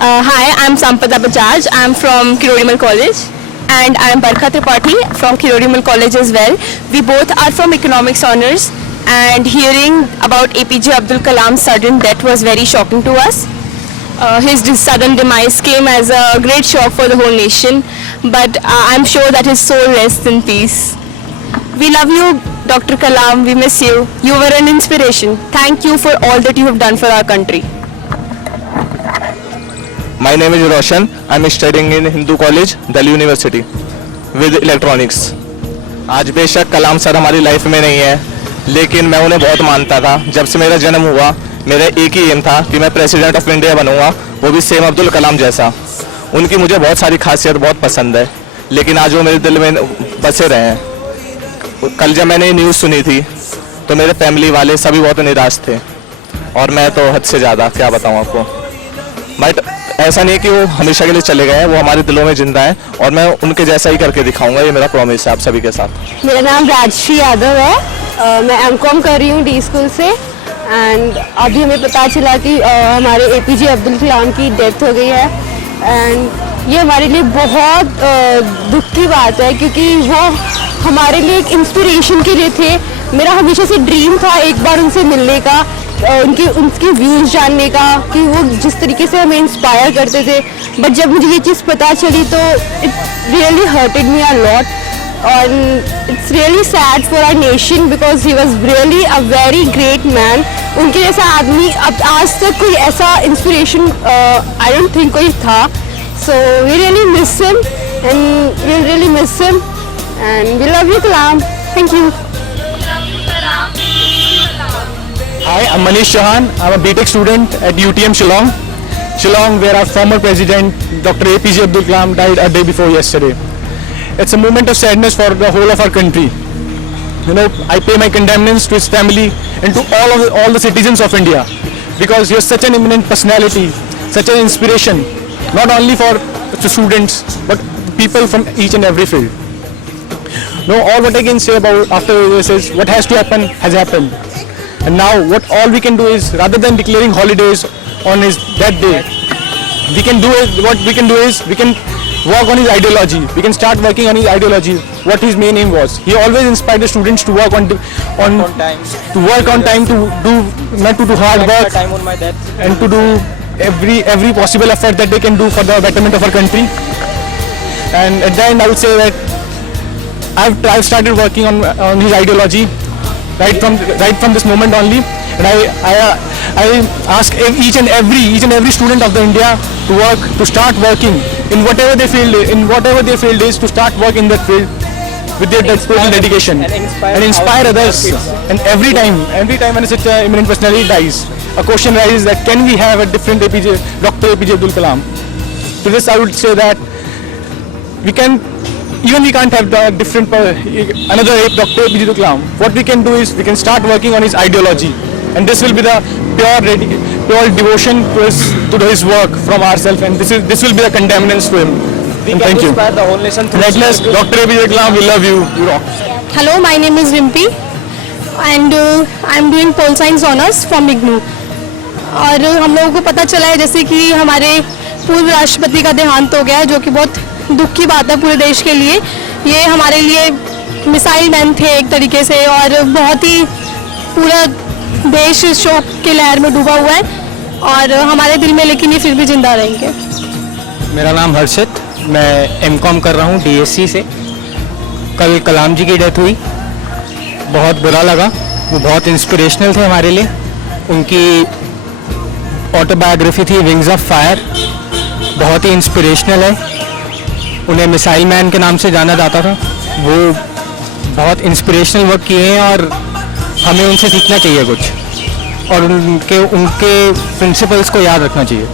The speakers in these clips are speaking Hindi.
Hi, I'm Sampada Bajaj. I'm from Kirodimal College, and I'm Barkha Tripathi from Kirodimal College as well. We both are from economics honors, and hearing about APJ Abdul Kalam's sudden death was very shocking to us. His sudden demise came as a great shock for the whole nation, but I'm sure that his soul rests in peace. We love you, Dr. Kalam. We miss you. You were an inspiration. Thank you for all that you have done for our country. My name is Roshan. I'm studying in Hindu College, Delhi University, with electronics. आज बेशक कलाम सर हमारी लाइफ में नहीं है, लेकिन मैं उन्हें बहुत मानता था। जब से मेरा जन्म हुआ, मेरा एक ही एम था कि मैं प्रेसिडेंट ऑफ इंडिया बनूंगा, वो भी सेम अब्दुल कलाम जैसा। उनकी मुझे बहुत सारी खासियत बहुत पसंद है, लेकिन आज वो मेरे दिल में बसे रहे हैं। कल जब मैंने ये न्यूज़ सुनी थी, तो मेरे फैमिली वाले सभी बहुत निराश थे, और मैं तो हद से ज़्यादा, क्या बताऊँ आपको। बट ऐसा नहीं है कि वो हमेशा के लिए चले गए हैं, वो हमारे दिलों में जिंदा है, और मैं उनके जैसा ही करके दिखाऊंगा। ये मेरा प्रॉमिस है आप सभी के साथ। मेरा नाम राजश्री यादव है। मैं एमकॉम कर रही हूँ डी स्कूल से, एंड अभी हमें पता चला कि हमारे एपीजे अब्दुल कलाम की डेथ हो गई है, एंड ये हमारे लिए बहुत दुख की बात है, क्योंकि वो हमारे लिए एक इंस्पिरेशन के लिए थे। मेरा हमेशा से ड्रीम था एक बार उनसे मिलने का, उनके व्यूज़ जानने का, कि वो जिस तरीके से हमें इंस्पायर करते थे। बट जब मुझे ये चीज़ पता चली तो it really hurted me a lot, और it's really sad for our nation, because he was really a very great man. उनके जैसा आदमी अब आज तक कोई ऐसा इंस्पिरेशन आई डोंट थिंक कोई था। So we really miss him, and we really miss him, and we love you Kalam. Thank you. Hi, I'm Manish Chauhan. I'm a BTech student at UTM Shillong. Shillong, where our former president, Dr. APJ Abdul Kalam, died a day before yesterday. It's a moment of sadness for the whole of our country. You know, I pay my condolence to his family and to all the citizens of India, because he is such an eminent personality, such an inspiration, not only for the students but people from each and every field. No, all what I can say about after this is what has to happen has happened. And now what all we can do is, rather than declaring holidays on his that day, we can work on his ideology. We can start working on his ideology, what his main aim was. He always inspired the students to work on time, to do not to do hard work, and to do every possible effort that they can do for the betterment of our country. And at the end, I would say that I've started working on his ideology right from this moment only, and I ask each and every student of the India to start working in whatever their field is, to start work in that field with their dedication and inspire others. And every time when such an eminent personality dies, a question rises that can we have a different Dr. APJ Abdul Kalam? To this I would say that we can't have the different another Dr. APJ Abdul Kalam. What we can do is we can start working on his ideology, and this will be the pure devotion to his work from ourselves, and this will be the condemnance to him. And thank you. The whole nation. Dr. APJ Kalam, we love you. You rock. Hello, my name is Rimpi, and I'm doing Pol Science Honors from IGNOU. और हम लोगों को पता चला है जैसे कि हमारे पूर्व राष्ट्रपति का देहांत हो गया है, जो कि बहुत दुख की बात है पूरे देश के लिए। ये हमारे लिए मिसाइल मैन थे एक तरीके से, और बहुत ही पूरा देश शोक की लहर में डूबा हुआ है, और हमारे दिल में लेकिन ये फिर भी जिंदा रहेंगे। मेरा नाम हर्षित, मैं एमकॉम कर रहा हूँ DSC से। कल कलाम जी की डेथ हुई, बहुत बुरा लगा। वो बहुत इंस्पिरेशनल थे हमारे लिए। उनकी ऑटोबायोग्राफी थी विंग्स ऑफ फायर, बहुत ही इंस्पिरेशनल है। उन्हें मिसाइल मैन के नाम से जाना जाता था। वो बहुत इंस्पिरेशनल वर्क किए हैं, और हमें उनसे सीखना चाहिए कुछ, और उनके प्रिंसिपल्स को याद रखना चाहिए।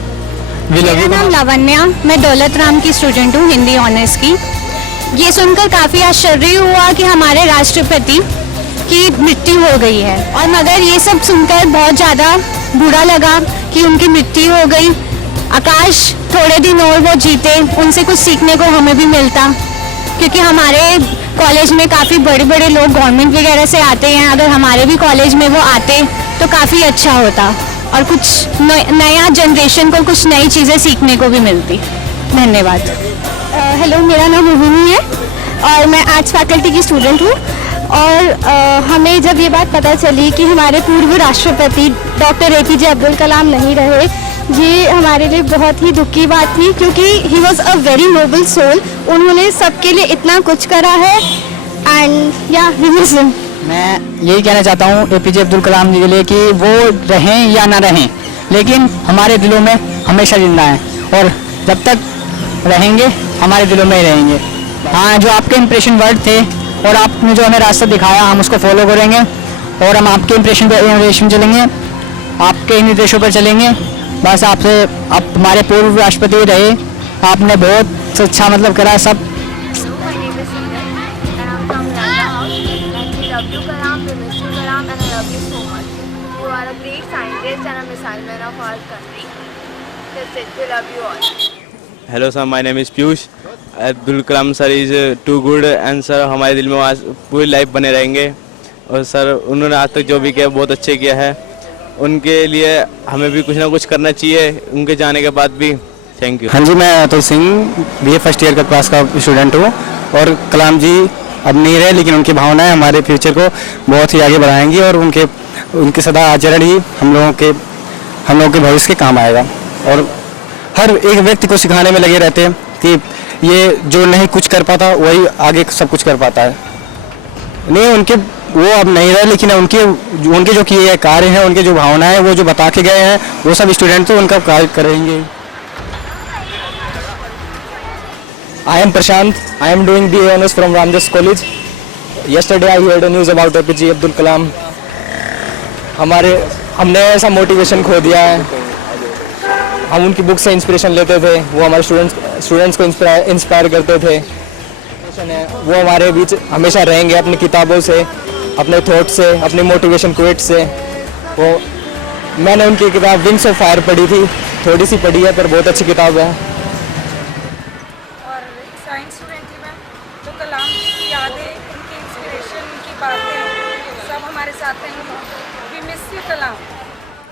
मेरा नाम लावण्या, मैं दौलत राम की स्टूडेंट हूँ, हिंदी ऑनर्स की। ये सुनकर काफ़ी आश्चर्य हुआ कि हमारे राष्ट्रपति की मृत्यु हो गई है, और मगर ये सब सुनकर बहुत ज़्यादा बुरा लगा कि उनकी मृत्यु हो गई। आकाश थोड़े दिन और वो जीते, उनसे कुछ सीखने को हमें भी मिलता, क्योंकि हमारे कॉलेज में काफ़ी बड़े बड़े लोग गवर्नमेंट वगैरह से आते हैं। अगर हमारे भी कॉलेज में वो आते तो काफ़ी अच्छा होता। और कुछ नया जनरेशन को कुछ नई चीज़ें सीखने को भी मिलती। धन्यवाद। हेलो, मेरा नाम मोहिनी है और मैं आर्ट्स फैकल्टी की स्टूडेंट हूँ। और हमें जब ये बात पता चली कि हमारे पूर्व राष्ट्रपति डॉक्टर APJ अब्दुल कलाम नहीं रहे, ये हमारे लिए बहुत ही दुख की बात थी, क्योंकि he was a very noble soul. उन्होंने सबके लिए इतना कुछ करा है एंड या वी मिस हिम। मैं यही कहना चाहता हूँ APJ अब्दुल कलाम जी के लिए कि वो रहें या ना रहें, लेकिन हमारे दिलों में हमेशा जिंदा हैं और जब तक रहेंगे हमारे दिलों में ही रहेंगे। हाँ, जो आपके इम्प्रेशन वर्ड थे और आपने जो हमें रास्ता दिखाया, हम उसको फॉलो करेंगे और हम आपके इम्प्रेशन पर चलेंगे, आपके निर्देशों पर चलेंगे। बस आपसे, आप हमारे पूर्व राष्ट्रपति रहे, आपने बहुत अच्छा मतलब करा सब। My name is Sunil and I'm from Randa House. And we love you, Kalam. We miss you, Kalam, and I love you so much. You are a great scientist and a missile man of our country. That's it. We love you all. Hello sir, my name is Piyush. Abdul Kalam sir is too good and sir हमारे दिल में आज पूरी लाइफ बने रहेंगे। और सर उन्होंने आज तक जो भी किया बहुत अच्छे किया है, उनके लिए हमें भी कुछ ना कुछ करना चाहिए उनके जाने के बाद भी। Thank you. हाँ जी, मैं Atul Singh BA first year का क्लास का स्टूडेंट हूँ और कलाम जी अब नहीं रहे, लेकिन उनकी भावनाएं हमारे फ्यूचर को बहुत ही आगे बढ़ाएंगी और उनके सदा आचरण ही हम लोगों के भविष्य के काम आएगा। और हर एक व्यक्ति को सिखाने में लगे रहते हैं कि ये जो नहीं कुछ कर पाता वही आगे सब कुछ कर पाता है। नहीं, वो अब नहीं रहे, लेकिन उनके जो किए गए कार्य हैं, उनके जो भावनाएं हैं, वो जो बता के गए हैं, वो सब स्टूडेंट तो उनका कार्य करेंगे। I am Prashant. I am doing BA Honors from Ramjas College. Yesterday I heard a news about APJ Abdul Kalam. हमने ऐसा मोटिवेशन खो दिया है। हम उनकी बुक से इंस्पिरेशन लेते थे, वो हमारे स्टूडेंट्स को इंस्पायर करते थे। वो हमारे बीच हमेशा रहेंगे अपनी किताबों से, अपने थॉट से, अपनी मोटिवेशन क्वेट से। वो मैंने उनकी किताब विंग्स ऑफ फायर पढ़ी थी, थोड़ी सी पढ़ी है पर बहुत अच्छी किताब है। और साइंस स्टूडेंट थी मैं, तो कलाम जी की यादें, उनकी इंस्पिरेशन, उनकी बातें सब हमारे साथ हैं। We miss you Kalam.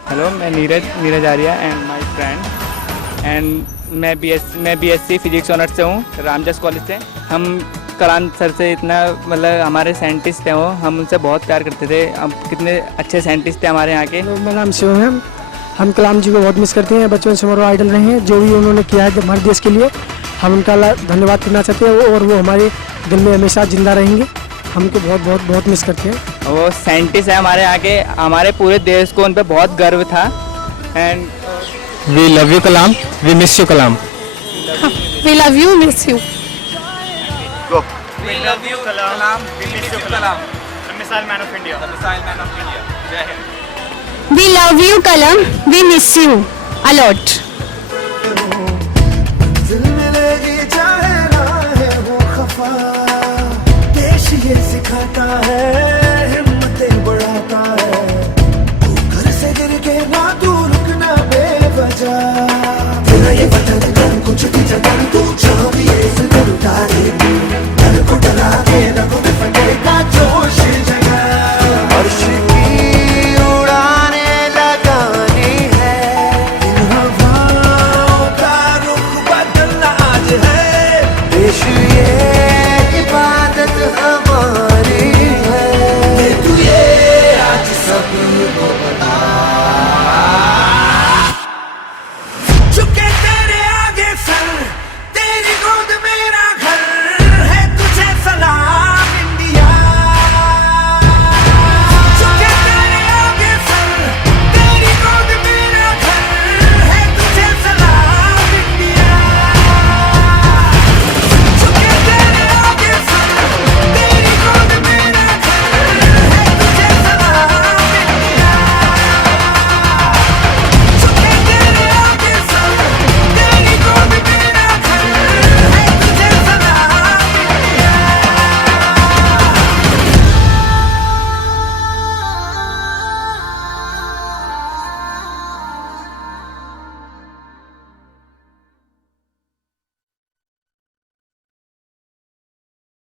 Hello, मैं Neeraj Arya and my friend and मैं BSc फिजिक्स ऑनर्स से हूँ रामजस कॉलेज से। हम कलाम सर से इतना मतलब हमारे साइंटिस्ट हैं वो, हम उनसे बहुत प्यार करते थे। अब कितने अच्छे साइंटिस्ट थे हमारे यहाँ के। मेरा नाम शिवम है। हम कलाम जी को बहुत मिस करते हैं, बचपन से हमारे आइडल रहे हैं। जो भी उन्होंने किया है हमारे देश के लिए, हम उनका धन्यवाद करना चाहते हैं और वो हमारे दिल में हमेशा जिंदा रहेंगे। हमको बहुत बहुत बहुत मिस करते हैं। वो साइंटिस्ट है हमारे यहाँ के, हमारे पूरे देश को उन पर बहुत गर्व था। And we love you Kalam, we miss you Kalam. We love you, miss you. We love you Kalam, we miss you Kalam. The missile man of India, the missile man of India. जय हिंद। We love you, Kalam. We miss you a lot.